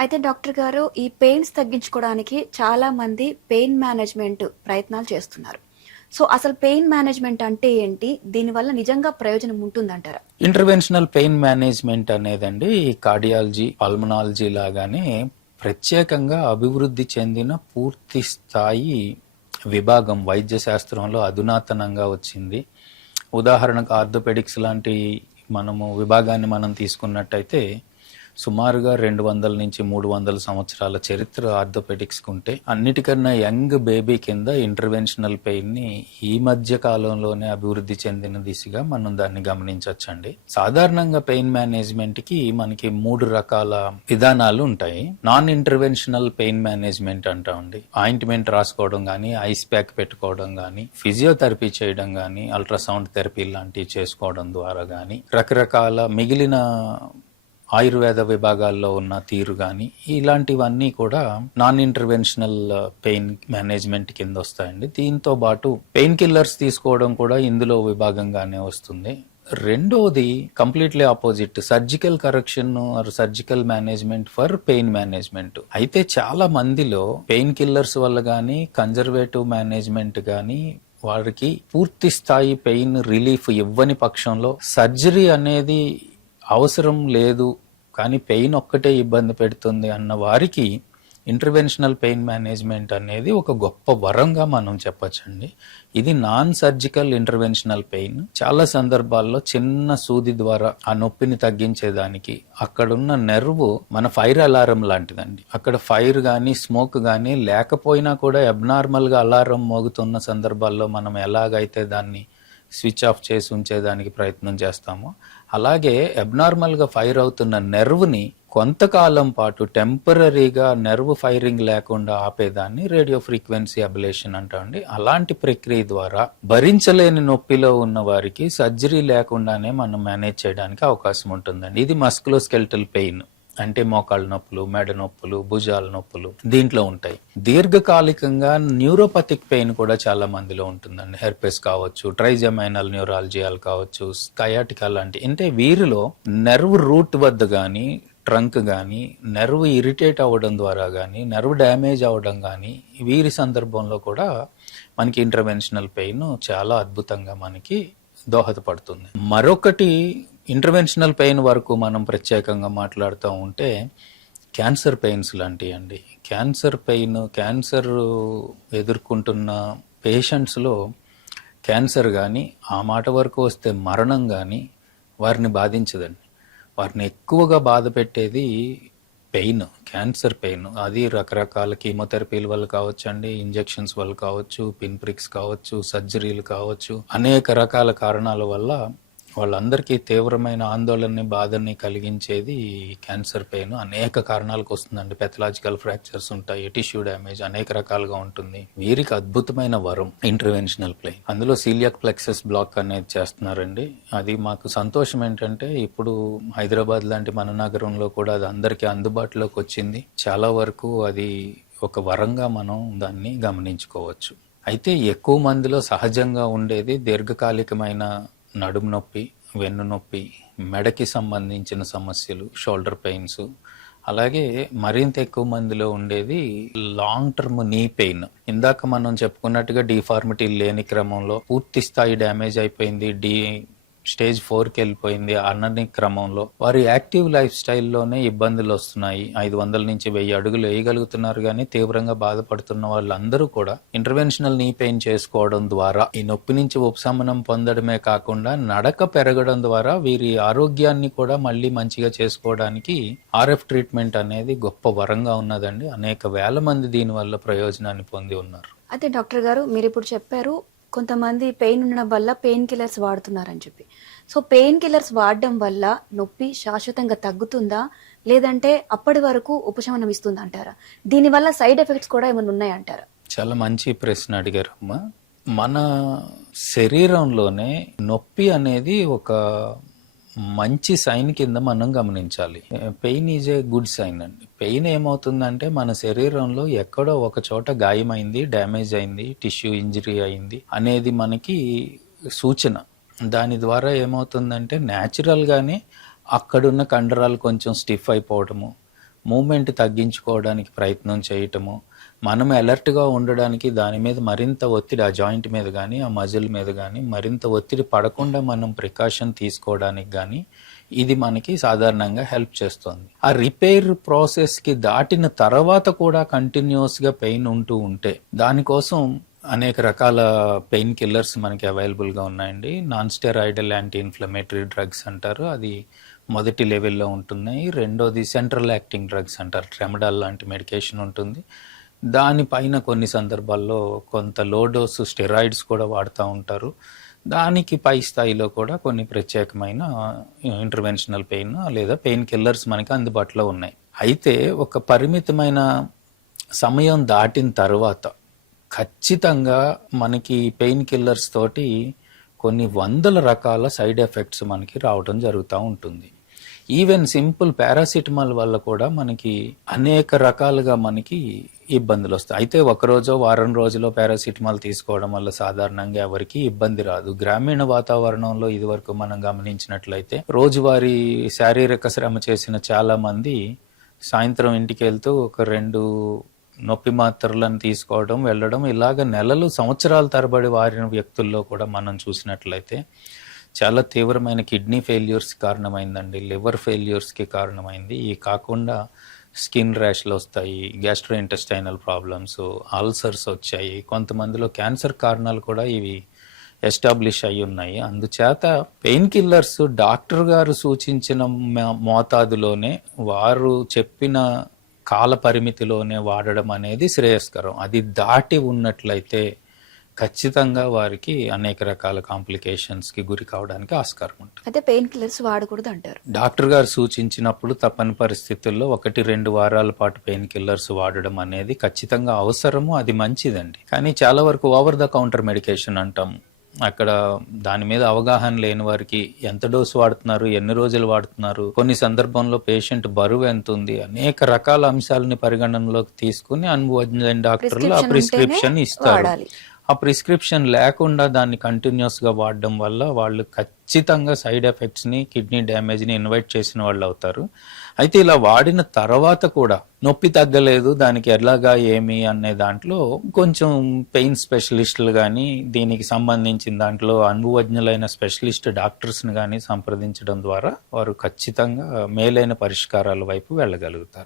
అయితే డాక్టర్ గారు ఈ పెయిన్స్ తగ్గించుకోవడానికి చాలా మంది పెయిన్ మేనేజ్మెంట్ ప్రయత్నాలు చేస్తున్నారు. సో అసలు పెయిన్ మేనేజ్మెంట్ అంటే ఏంటి? దీనివల్ల నిజంగా ప్రయోజనం ఉంటుందంటారా? ఇంటర్వెన్షనల్ పెయిన్ మేనేజ్మెంట్ అనేదండి కార్డియాలజీ, పల్మనాలజీ లాగానే ప్రత్యేకంగా అభివృద్ధి చెందిన పూర్తి స్థాయి విభాగం వైద్య శాస్త్రంలో అధునాతనంగా వచ్చింది. ఉదాహరణకు ఆర్థోపెడిక్స్ లాంటి విభాగాన్ని మనం తీసుకున్నట్టయితే సుమారుగా 200 నుంచి 300 సంవత్సరాల చరిత్ర ఆర్థోపెడిక్స్కి ఉంటే అన్నిటికన్నా యంగ్ బేబీ కింద ఇంటర్వెన్షనల్ పెయిన్ ని ఈ మధ్య కాలంలోనే అభివృద్ధి చెందిన దిశగా మనం దాన్ని గమనించవచ్చండి. సాధారణంగా పెయిన్ మేనేజ్మెంట్ కి మనకి 3 రకాల విధానాలు ఉంటాయి. నాన్ ఇంటర్వెన్షనల్ పెయిన్ మేనేజ్మెంట్ అంటామండి. ఆయింట్మెంట్ రాసుకోవడం గానీ, ఐస్ ప్యాక్ పెట్టుకోవడం గానీ, ఫిజియోథెరపీ చేయడం గానీ, అల్ట్రాసౌండ్ థెరపీ లాంటివి చేసుకోవడం ద్వారా గానీ, రకరకాల మిగిలిన ఆయుర్వేద విభాగాల్లో ఉన్న తీరు కానీ ఇలాంటివన్నీ కూడా నాన్ ఇంటర్వెన్షనల్ పెయిన్ మేనేజ్మెంట్ కింద వస్తాయండి. దీంతో పాటు పెయిన్ కిల్లర్స్ తీసుకోవడం కూడా ఇందులో విభాగంగానే వస్తుంది. రెండోది completely opposite, surgical correction are surgical management for pain management. అయితే చాలా మందిలో పెయిన్ కిల్లర్స్ వల్ల కానీ, కన్జర్వేటివ్ మేనేజ్మెంట్ కానీ వారికి పూర్తి స్థాయి పెయిన్ రిలీఫ్ ఇవ్వని పక్షంలో సర్జరీ అనేది అవసరం లేదు కానీ పెయిన్ ఒక్కటే ఇబ్బంది పెడుతుంది అన్న వారికి ఇంటర్వెన్షనల్ పెయిన్ మేనేజ్మెంట్ అనేది ఒక గొప్ప వరంగా మనం చెప్పచ్చండి. ఇది నాన్ సర్జికల్ ఇంటర్వెన్షనల్ పెయిన్. చాలా సందర్భాల్లో చిన్న సూది ద్వారా ఆ నొప్పిని తగ్గించేదానికి అక్కడున్న నెర్వ్ మన ఫైర్ అలారం లాంటిదండి. అక్కడ ఫైర్ కానీ స్మోక్ కానీ లేకపోయినా కూడా అబ్నార్మల్ గా అలారం మోగుతున్న సందర్భాల్లో మనం ఎలాగైతే దాన్ని స్విచ్ ఆఫ్ చేసి ఉంచేదానికి ప్రయత్నం చేస్తామో అలాగే అబ్నార్మల్ గా ఫైర్ అవుతున్న నెర్వ్ని కొంతకాలం పాటు టెంపరీగా నెర్వ్ ఫైరింగ్ లేకుండా ఆపేదాన్ని రేడియో ఫ్రీక్వెన్సీ అబ్లేషన్ అంటామండి. అలాంటి ప్రక్రియ ద్వారా భరించలేని నొప్పిలో ఉన్న వారికి సర్జరీ లేకుండానే మనం మేనేజ్ చేయడానికి అవకాశం ఉంటుందండి. ఇది మస్కులోస్కెల్టల్ పెయిన్ అంటే మోకాళ్ళ నొప్పులు, మెడ నొప్పులు, భుజాల నొప్పులు దీంట్లో ఉంటాయి. దీర్ఘకాలికంగా న్యూరోపతిక్ పెయిన్ కూడా చాలా మందిలో ఉంటుందండి. హెర్పెస్ కావచ్చు, ట్రైజమైనల్ న్యూరాలజియాలు కావచ్చు, స్కయాటికా లాంటి. అంటే వీరిలో నెర్వ్ రూట్ వద్ద కానీ, ట్రంక్ కానీ నెర్వ్ ఇరిటేట్ అవ్వడం ద్వారా కానీ, నెర్వ్ డ్యామేజ్ అవ్వడం కానీ వీరి సందర్భంలో కూడా మనకి ఇంటర్వెన్షనల్ పెయిన్ చాలా అద్భుతంగా మనకి దోహదపడుతుంది. మరొకటి ఇంటర్వెన్షనల్ పెయిన్ వరకు మనం ప్రత్యేకంగా మాట్లాడుతూ ఉంటే క్యాన్సర్ పెయిన్స్ లాంటివి అండి. క్యాన్సర్ పెయిన్, క్యాన్సర్ ఎదుర్కొంటున్న పేషెంట్స్లో క్యాన్సర్ కానీ ఆ మాట వరకు వస్తే మరణం కానీ వారిని బాధించదండి. వారిని ఎక్కువగా బాధ పెట్టేది పెయిన్, క్యాన్సర్ పెయిన్. అది రకరకాల కీమోథెరపీల వల్ల కావచ్చండి, ఇంజెక్షన్స్ వల్ల కావచ్చు, పిన్ ప్రిక్స్ కావచ్చు, సర్జరీలు కావచ్చు, అనేక రకాల కారణాల వల్ల వాళ్ళందరికీ తీవ్రమైన ఆందోళనని, బాధని కలిగించేది క్యాన్సర్ పెయిన్. అనేక కారణాలకు వస్తుందండి. పెథలాజికల్ ఫ్రాక్చర్స్ ఉంటాయి, టిష్యూ డ్యామేజ్ అనేక రకాలుగా ఉంటుంది. వీరికి అద్భుతమైన వరం ఇంటర్వెన్షనల్ పెయిన్. అందులో సీలియాక్ ప్లెక్సస్ బ్లాక్ అనేది చేస్తున్నారండి. అది మాకు సంతోషం ఏంటంటే ఇప్పుడు హైదరాబాద్ లాంటి మన నగరంలో కూడా అది అందరికీ అందుబాటులోకి వచ్చింది. చాలా వరకు అది ఒక వరంగా మనం దాన్ని గమనించుకోవచ్చు. అయితే ఎక్కువ మందిలో సహజంగా ఉండేది దీర్ఘకాలికమైన నడుము నొప్పి, వెన్ను నొప్పి, మెడకి సంబంధించిన సమస్యలు, షోల్డర్ పెయిన్స్. అలాగే మరింత ఎక్కువ మందిలో ఉండేది లాంగ్ టర్మ్ నీ పెయిన్. ఇందాక మనం చెప్పుకున్నట్టుగా డిఫార్మిటీ లేని క్రమంలో పూర్తి స్థాయి డ్యామేజ్ అయిపోయింది, స్టేజ్ 4కి వెళ్ళిపోయింది అన్నని క్రమంలో వారి యాక్టివ్ లైఫ్ స్టైల్లోనే ఇబ్బందులు వస్తున్నాయి. 500 నుంచి 1000 అడుగులు వేయగలుగుతున్నారు కానీ తీవ్రంగా బాధపడుతున్న వాళ్ళందరూ కూడా ఇంటర్వెన్షనల్ నీ పెయిన్ చేసుకోవడం ద్వారా ఈ నొప్పి నుంచి ఉపశమనం పొందడమే కాకుండా నడక పెరగడం ద్వారా వీరి ఆరోగ్యాన్ని కూడా మళ్ళీ మంచిగా చేసుకోవడానికి ఆర్ఎఫ్ ట్రీట్మెంట్ అనేది గొప్ప వరంగా ఉన్నదండి. అనేక వేల మంది దీనివల్ల ప్రయోజనాన్ని పొంది ఉన్నారు. అయితే డాక్టర్ గారు మీరు ఇప్పుడు చెప్పారు కొంతమంది పెయిన్ ఉండడం వల్ల పెయిన్ కిల్లర్స్ వాడుతున్నారని చెప్పి. సో పెయిన్ కిల్లర్స్ వాడడం వల్ల నొప్పి శాశ్వతంగా తగ్గుతుందా, లేదంటే అప్పటి వరకు ఉపశమనం ఇస్తుంది అంటారా? దీనివల్ల సైడ్ ఎఫెక్ట్స్ కూడా ఏమైనా ఉన్నాయంటారా? చాలా మంచి ప్రశ్న అడిగారమ్మా. మన శరీరంలోనే నొప్పి అనేది ఒక మంచి సైన్ కింద మనం గమనించాలి. Pain is a good sign అండి. పెయిన్ ఏమవుతుందంటే మన శరీరంలో ఎక్కడో ఒక చోట గాయమైంది, డ్యామేజ్ అయింది, టిష్యూ ఇంజరీ అయింది అనేది మనకి సూచన. దాని ద్వారా ఏమవుతుందంటే న్యాచురల్గానే అక్కడున్న కండరాలు కొంచెం స్టిఫ్ అయిపోవడము, మూమెంట్ తగ్గించుకోవడానికి ప్రయత్నం చేయటము, మనం అలర్ట్గా ఉండడానికి దాని మీద మరింత ఒత్తిడి, ఆ జాయింట్ మీద కానీ ఆ మజిల్ మీద కానీ మరింత ఒత్తిడి పడకుండా మనం ప్రికాషన్ తీసుకోవడానికి కానీ ఇది మనకి సాధారణంగా హెల్ప్ చేస్తుంది. ఆ రిపేర్ ప్రాసెస్కి దాటిన తర్వాత కూడా కంటిన్యూస్గా పెయిన్ ఉంటూ ఉంటే దానికోసం అనేక రకాల పెయిన్ కిల్లర్స్ మనకి అవైలబుల్గా ఉన్నాయండి. Non steroidal anti inflammatory drugs అంటారు, అది మొదటి లెవెల్లో ఉంటున్నాయి. రెండోది సెంట్రల్ యాక్టింగ్ డ్రగ్స్ అంటారు, ట్రెమడాల్ లాంటి మెడికేషన్ ఉంటుంది. దానిపైన కొన్ని సందర్భాల్లో కొంత లో డోసు స్టెరాయిడ్స్ కూడా వాడుతూ ఉంటారు. దానికి పై స్థాయిలో కూడా కొన్ని ప్రత్యేకమైన ఇంటర్వెన్షనల్ పెయిన్ లేదా పెయిన్ కిల్లర్స్ మనకి అందుబాటులో ఉన్నాయి. అయితే ఒక పరిమితమైన సమయం దాటిన తర్వాత ఖచ్చితంగా మనకి పెయిన్ కిల్లర్స్ తోటి కొన్ని వందల రకాల సైడ్ ఎఫెక్ట్స్ మనకి రావడం జరుగుతూ ఉంటుంది. ఈవెన్ సింపుల్ పారాసిటమాల్ వల్ల కూడా మనకి అనేక రకాలుగా మనకి ఇబ్బందులు వస్తాయి. అయితే ఒకరోజో వారం రోజులో పారాసిటమాల్ తీసుకోవడం వల్ల సాధారణంగా ఎవరికి ఇబ్బంది రాదు. గ్రామీణ వాతావరణంలో ఇదివరకు మనం గమనించినట్లయితే రోజువారీ శారీరక శ్రమ చేసిన చాలా మంది సాయంత్రం ఇంటికి వెళ్తూ ఒక 2 నొప్పి మాత్రలను తీసుకోవడం, వెళ్ళడం, ఇలాగ నెలలు సంవత్సరాల తరబడి వారిన వ్యక్తుల్లో కూడా మనం చూసినట్లయితే చాలా తీవ్రమైన కిడ్నీ ఫెయిల్యూర్స్ కారణమైందండి, లివర్ ఫెయిల్యూర్స్కి కారణమైంది. ఈ కాకుండా స్కిన్ ర్యాష్లు వస్తాయి, గ్యాస్ట్రో ఇంటెస్టైనల్ ప్రాబ్లమ్స్, అల్సర్స్ వచ్చాయి. కొంతమందిలో క్యాన్సర్ కారణాలు కూడా ఇవి ఎస్టాబ్లిష్ అయి ఉన్నాయి. అందుచేత పెయిన్ కిల్లర్స్ డాక్టర్ గారు సూచించిన మోతాదులోనే, వారు చెప్పిన కాల పరిమితిలోనే వాడడం అనేది శ్రేయస్కరం. అది దాటి ఉన్నట్లయితే ఖచ్చితంగా వారికి అనేక రకాల కాంప్లికేషన్స్కి గురి కావడానికి ఆస్కారం ఉంటుంది. అయితే పెయిన్ కిల్లర్స్ వాడకూడదు అంటారు. డాక్టర్ గారు సూచించినప్పుడు తప్పని పరిస్థితుల్లో 1-2 వారాల పాటు పెయిన్ కిల్లర్స్ వాడడం అనేది ఖచ్చితంగా అవసరము, అది మంచిదండి. కానీ చాలా వరకు ఓవర్ ద కౌంటర్ మెడికేషన్ అంటాం, అక్కడ దాని మీద అవగాహన లేని వారికి ఎంత డోసు వాడుతున్నారు, ఎన్ని రోజులు వాడుతున్నారు, కొన్ని సందర్భంలో పేషెంట్ బరువు ఎంత ఉంది, అనేక రకాల అంశాలని పరిగణనలోకి తీసుకుని అనుభవజ్ఞ డాక్టర్లు ఆ ప్రిస్క్రిప్షన్ ఇస్తారు. ఆ ప్రిస్క్రిప్షన్ లేకుండా దాన్ని కంటిన్యూస్గా వాడడం వల్ల వాళ్ళు ఖచ్చితంగా సైడ్ ఎఫెక్ట్స్ని, కిడ్నీ డ్యామేజ్ని ఇన్వైట్ చేసిన వాళ్ళు అవుతారు. అయితే ఇలా వాడిన తర్వాత కూడా నొప్పి తగ్గలేదు, దానికి ఎలాగా ఏమి అనే దాంట్లో కొంచెం పెయిన్ స్పెషలిస్టులు కానీ దీనికి సంబంధించిన దాంట్లో అనుభవజ్ఞులైన స్పెషలిస్ట్ డాక్టర్స్ని కానీ సంప్రదించడం ద్వారా వారు ఖచ్చితంగా మేలైన పరిష్కారాల వైపు వెళ్ళగలుగుతారు.